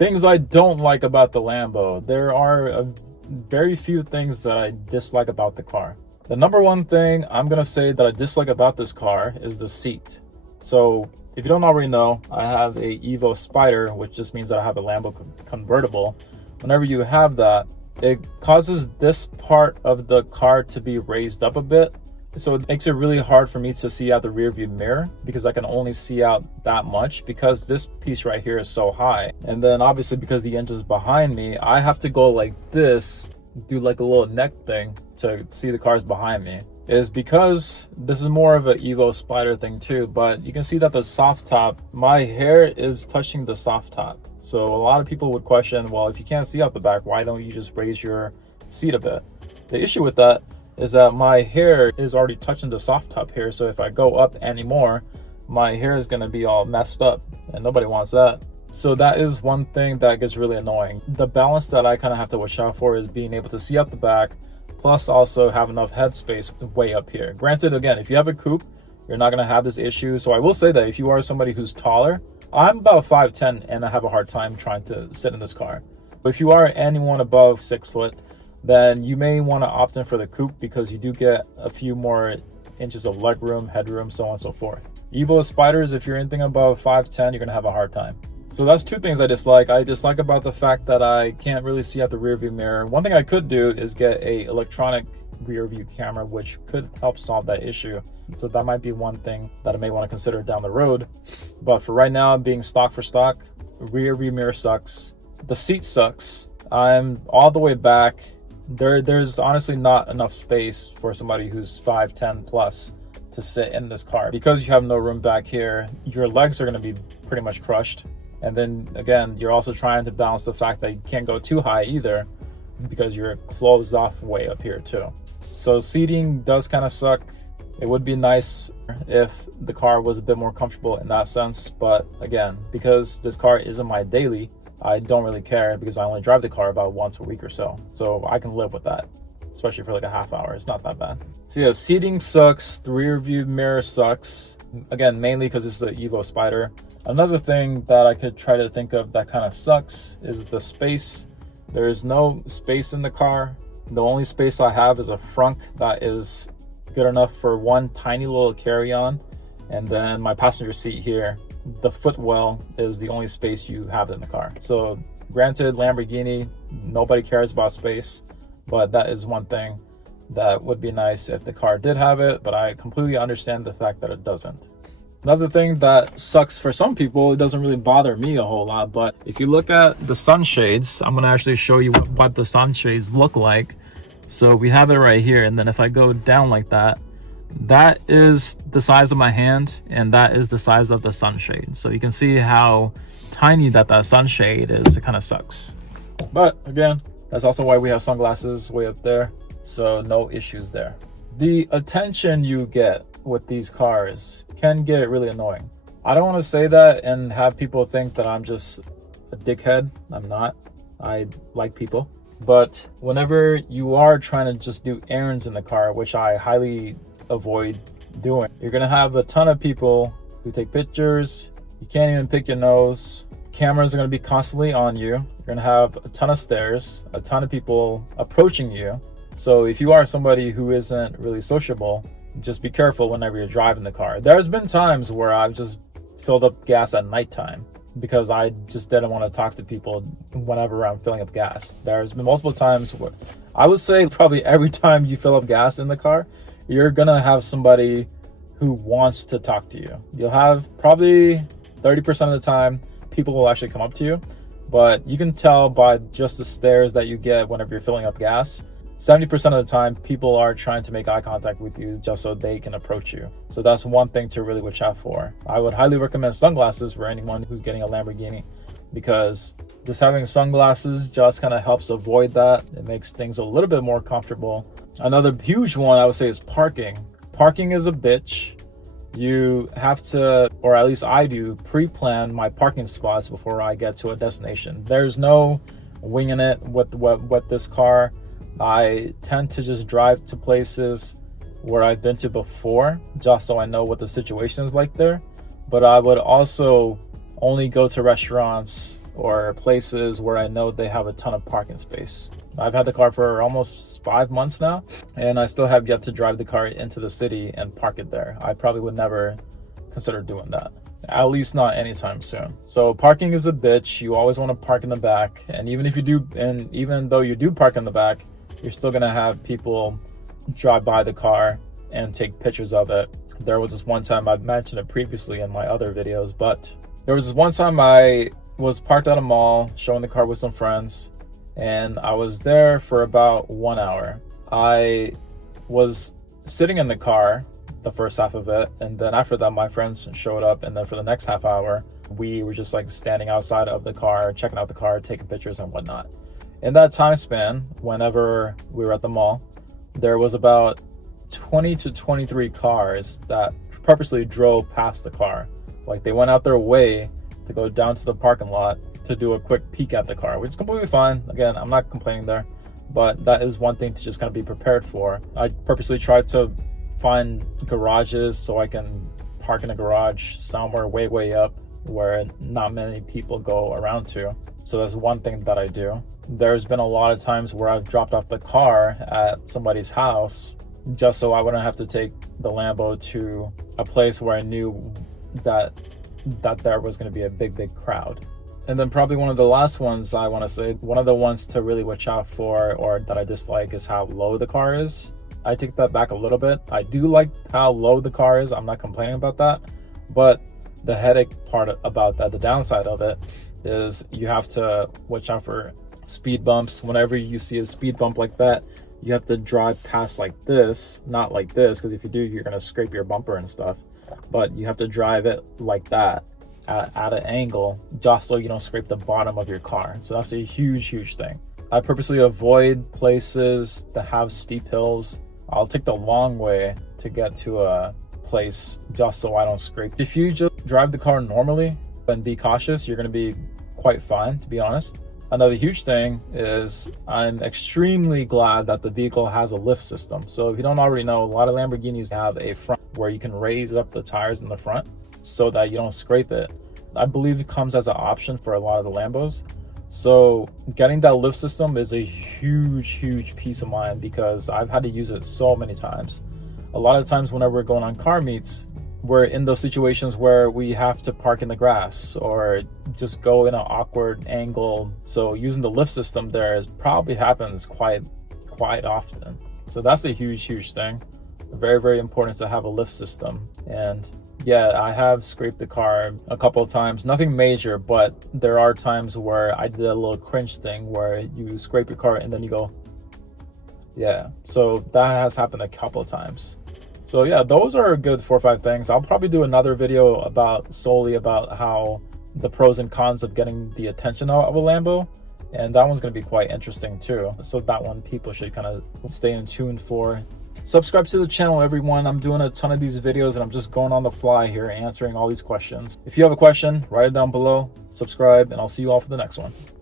Things I don't like about the Lambo. There are very few things that I dislike about the car. The number one thing I'm going to say that I dislike about this car is the seat. So if you don't already know, I have a Evo Spyder, which just means that I have a Lambo convertible. Whenever you have that, it causes this part of the car to be raised up a bit. So it makes it really hard for me to see out the rear view mirror because I can only see out that much because this piece right here is so high. And then obviously because the engine is behind me, I have to go like this, do like a little neck thing to see the cars behind me. Is because this is more of an Evo Spyder thing too, but you can see that the soft top, my hair is touching the soft top. So a lot of people would question, well, if you can't see out the back, why don't you just raise your seat a bit? The issue with that is that my hair is already touching the soft top here. So if I go up anymore, my hair is going to be all messed up and nobody wants that. So that is one thing that gets really annoying. The balance that I kind of have to watch out for is being able to see out the back, plus also have enough headspace way up here. Granted, again, if you have a coupe, you're not going to have this issue. So I will say that if you are somebody who's taller, I'm about 5'10" and I have a hard time trying to sit in this car. But if you are anyone above 6 foot, then you may want to opt in for the coupe because you do get a few more inches of legroom, headroom, so on and so forth. Evo Spyders, if you're anything above 5'10", you're going to have a hard time. So that's two things I dislike. I dislike about the fact that I can't really see out the rear view mirror. One thing I could do is get a electronic rear view camera, which could help solve that issue. So that might be one thing that I may want to consider down the road. But for right now, being stock for stock, rear view mirror sucks. The seat sucks. I'm all the way back. There's honestly not enough space for somebody who's 5'10" plus to sit in this car. Because you have no room back here, your legs are going to be pretty much crushed. And then again, you're also trying to balance the fact that you can't go too high either because you're closed off way up here too. So seating does kind of suck. It would be nice if the car was a bit more comfortable in that sense. But again, because this car isn't my daily, I don't really care because I only drive the car about once a week or so. So I can live with that, especially for like a half hour. It's not that bad. So yeah, seating sucks. The rear view mirror sucks. Again, mainly because this is an Evo Spyder. Another thing that I could try to think of that kind of sucks is the space. There's no space in the car. The only space I have is a frunk that is good enough for one tiny little carry-on. And then my passenger seat here, the footwell is the only space you have in the car. So granted, Lamborghini, nobody cares about space, but that is one thing that would be nice if the car did have it, but I completely understand the fact that it doesn't. Another thing that sucks for some people, it doesn't really bother me a whole lot, but if you look at the sunshades, I'm going to actually show you what the sunshades look like. So we have it right here, and then if I go down like that, that is the size of my hand, and that is the size of the sunshade. So you can see how tiny that sunshade is. It kind of sucks. But again, that's also why we have sunglasses way up there, so no issues there. The attention you get with these cars can get really annoying. I don't want to say that and have people think that I'm just a dickhead. I'm not. I like people. But whenever you are trying to just do errands in the car, which I highly avoid doing, you're going to have a ton of people who take pictures. You can't even pick your nose. Cameras are going to be constantly on you. You're going to have a ton of stares, a ton of people approaching you. So if you are somebody who isn't really sociable, just be careful whenever you're driving the car. There's been times where I've just filled up gas at nighttime because I just didn't want to talk to people whenever I'm filling up gas. There's been multiple times where I would say probably every time you fill up gas in the car, you're going to have somebody who wants to talk to you. You'll have probably 30% of the time people will actually come up to you, but you can tell by just the stares that you get whenever you're filling up gas. 70% of the time, people are trying to make eye contact with you just so they can approach you. So that's one thing to really watch out for. I would highly recommend sunglasses for anyone who's getting a Lamborghini because just having sunglasses just kind of helps avoid that. It makes things a little bit more comfortable. Another huge one I would say is parking. Parking is a bitch. You have to, or at least I do, pre-plan my parking spots before I get to a destination. There's no winging it with this car. I tend to just drive to places where I've been to before, just so I know what the situation is like there. But I would also only go to restaurants or places where I know they have a ton of parking space. I've had the car for almost 5 months now, and I still have yet to drive the car into the city and park it there. I probably would never consider doing that, at least not anytime soon. So parking is a bitch. You always want to park in the back, and even though you do park in the back, you're still gonna have people drive by the car and take pictures of it. There was this one time, I've mentioned it previously in my other videos, but there was this one time I was parked at a mall showing the car with some friends, and I was there for about 1 hour. I was sitting in the car the first half of it, and then after that my friends showed up, and then for the next half hour we were just like standing outside of the car, checking out the car, taking pictures and whatnot. In that time span, whenever we were at the mall, there was about 20 to 23 cars that purposely drove past the car. Like, they went out their way to go down to the parking lot to do a quick peek at the car, which is completely fine. Again, I'm not complaining there, but that is one thing to just kind of be prepared for. I purposely tried to find garages so I can park in a garage somewhere way up where not many people go around to. So that's one thing that I do. There's been a lot of times where I've dropped off the car at somebody's house just so I wouldn't have to take the Lambo to a place where I knew that there was going to be a big crowd. And then probably one of the last ones I want to say, one of the ones to really watch out for, or that I dislike, is how low the car is. I take that back a little bit. I do like how low the car is. I'm not complaining about that. But the headache part about that, the downside of it, is you have to watch out for speed bumps. Whenever you see a speed bump like that, you have to drive past like this, not like this, because if you do, you're going to scrape your bumper and stuff. But you have to drive it like that at an angle, just so you don't scrape the bottom of your car. So that's a huge thing. I purposely avoid places that have steep hills. I'll take the long way to get to a place just so I don't scrape. If you just drive the car normally and be cautious, you're going to be quite fine, to be honest. Another huge thing is I'm extremely glad that the vehicle has a lift system. So if you don't already know, a lot of Lamborghinis have a front where you can raise up the tires in the front so that you don't scrape it. I believe it comes as an option for a lot of the Lambos. So getting that lift system is a huge peace of mind, because I've had to use it so many times. A lot of times whenever we're going on car meets, we're in those situations where we have to park in the grass or just go in an awkward angle. So using the lift system there probably happens quite often. So that's a huge thing. Very important to have a lift system. And yeah, I have scraped the car a couple of times. Nothing major, but there are times where I did a little cringe thing where you scrape your car and then you go, yeah. So that has happened a couple of times. So yeah, those are a good 4 or 5 things. I'll probably do another video solely about how the pros and cons of getting the attention of a Lambo. And that one's going to be quite interesting too. So that one people should kind of stay in tune for. Subscribe to the channel, everyone. I'm doing a ton of these videos and I'm just going on the fly here answering all these questions. If you have a question, write it down below, subscribe, and I'll see you all for the next one.